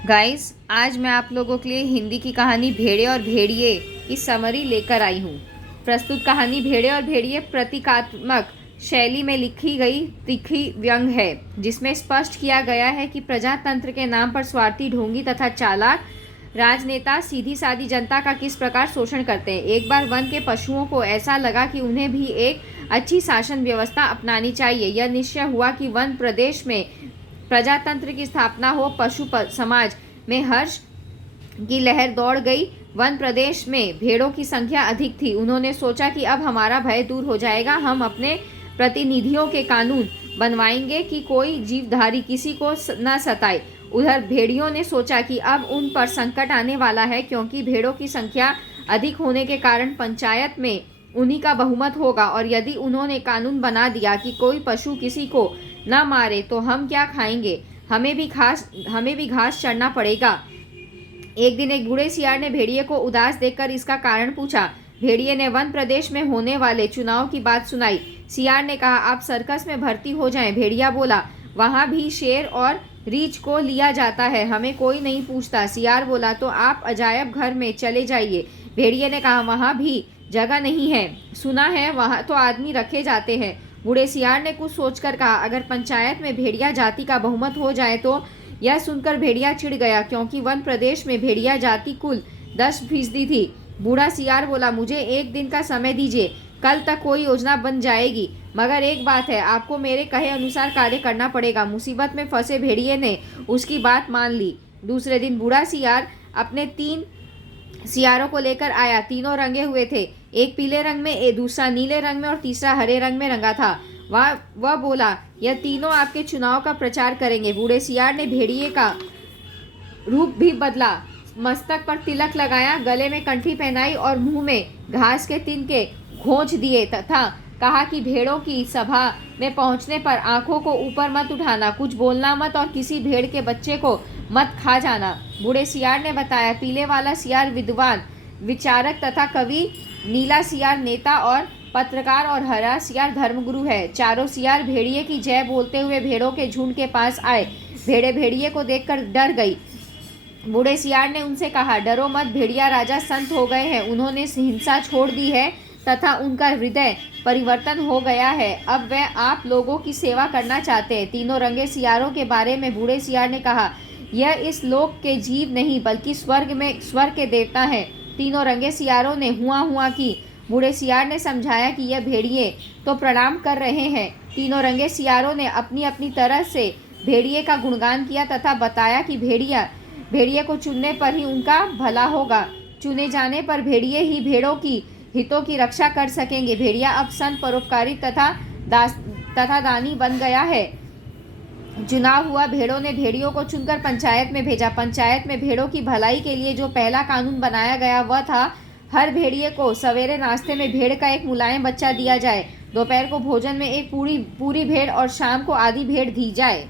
Guys, आज मैं आप लोगों के लिए हिंदी की कहानी भेड़े और भेड़िए की समरी लेकर आई हूँ। प्रस्तुत कहानी भेड़े और भेड़िए प्रतीकात्मक शैली में लिखी गई तीखी व्यंग है, जिसमें स्पष्ट किया गया है कि प्रजातंत्र के नाम पर स्वार्थी, ढोंगी तथा चालाक राजनेता सीधी सादी जनता का किस प्रकार शोषण करते हैं। एक बार वन के पशुओं को ऐसा लगा कि उन्हें भी एक अच्छी शासन व्यवस्था अपनानी चाहिए। यह निश्चय हुआ कि वन प्रदेश में प्रजातंत्र की स्थापना हो। पशु समाज में हर्ष की लहर दौड़ गई। वन प्रदेश में भेड़ों की संख्या अधिक थी। उन्होंने सोचा कि अब हमारा भय दूर हो जाएगा, हम अपने प्रतिनिधियों के कानून बनवाएंगे कि कोई जीवधारी किसी को न सताए। उधर भेड़ियों ने सोचा कि अब उन पर संकट आने वाला है, क्योंकि भेड़ों की संख्या अधिक होने के कारण पंचायत में उन्हीं का बहुमत होगा, और यदि उन्होंने कानून बना दिया कि कोई पशु किसी को न मारे तो हम क्या खाएंगे, हमें भी घास चढ़ना पड़ेगा। एक दिन एक बूढ़े सियार ने भेड़िए को उदास देखकर इसका कारण पूछा। भेड़िए ने वन प्रदेश में होने वाले चुनाव की बात सुनाई। सियार ने कहा, आप सर्कस में भर्ती हो जाएं। भेड़िया बोला, वहां भी शेर और रीछ को लिया जाता है, हमें कोई नहीं पूछता। सियार बोला, तो आप अजायब घर में चले जाइए। भेड़िए ने कहा, वहां भी जगह नहीं है, सुना है वहां तो आदमी रखे जाते हैं। बूढ़े सियार ने कुछ सोचकर कहा, अगर पंचायत में भेड़िया जाति का बहुमत हो जाए तो। यह सुनकर भेड़िया चिढ़ गया, क्योंकि वन प्रदेश में भेड़िया जाति कुल 10% थी। बूढ़ा सियार बोला, मुझे एक दिन का समय दीजिए, कल तक कोई योजना बन जाएगी, मगर एक बात है, आपको मेरे कहे अनुसार कार्य करना पड़ेगा। मुसीबत में फंसे भेड़िए ने उसकी बात मान ली। दूसरे दिन बूढ़ा सियार अपने 3 सियारों को लेकर आया। तीनों रंगे हुए थे, एक पीले रंग में, दूसरा नीले रंग में और तीसरा हरे रंग में रंगा था। वह बोला, यह तीनों आपके चुनाव का प्रचार करेंगे। बूढ़े सियार ने भेड़िए का रूप भी बदला, मस्तक पर तिलक लगाया, गले में कंठी पहनाई और मुंह में घास के तिनके घोंच दिए तथा कहा कि भेड़ों की सभा में पहुंचने पर आंखों को ऊपर मत उठाना, कुछ बोलना मत और किसी भेड़ के बच्चे को मत खा जाना। बूढ़े सियार ने बताया, पीले वाला सियार विद्वान, विचारक तथा कवि, नीला सियार नेता और पत्रकार और हरा सियार धर्मगुरु है। चारों सियार भेड़िए की जय बोलते हुए भेड़ों के झुंड के पास आए। भेड़े भेड़िए को देखकर डर गई। बूढ़े सियार ने उनसे कहा, डरो मत, भेड़िया राजा संत हो गए हैं, उन्होंने हिंसा छोड़ दी है तथा उनका हृदय परिवर्तन हो गया है, अब वह आप लोगों की सेवा करना चाहते हैं। तीनों रंगे सियारों के बारे में बूढ़े सियार ने कहा, यह इस लोक के जीव नहीं बल्कि स्वर्ग के देवता हैं। तीनों रंगे सियारों ने हुआ हुआ की। बूढ़े सियार ने समझाया कि यह भेड़िए तो प्रणाम कर रहे हैं। तीनों रंगे सियारों ने अपनी अपनी तरह से भेड़िए का गुणगान किया तथा बताया कि भेड़िए को चुनने पर ही उनका भला होगा, चुने जाने पर भेड़िए ही भेड़ों की हितों की रक्षा कर सकेंगे। भेड़िया अब संत, परोपकारी तथा दानी बन गया है। चुनाव हुआ, भेड़ों ने भेड़ियों को चुनकर पंचायत में भेजा। पंचायत में भेड़ों की भलाई के लिए जो पहला कानून बनाया गया वह था, हर भेड़िए को सवेरे नाश्ते में भेड़ का एक मुलायम बच्चा दिया जाए, दोपहर को भोजन में एक पूरी भेड़ और शाम को आधी भेड़ दी जाए।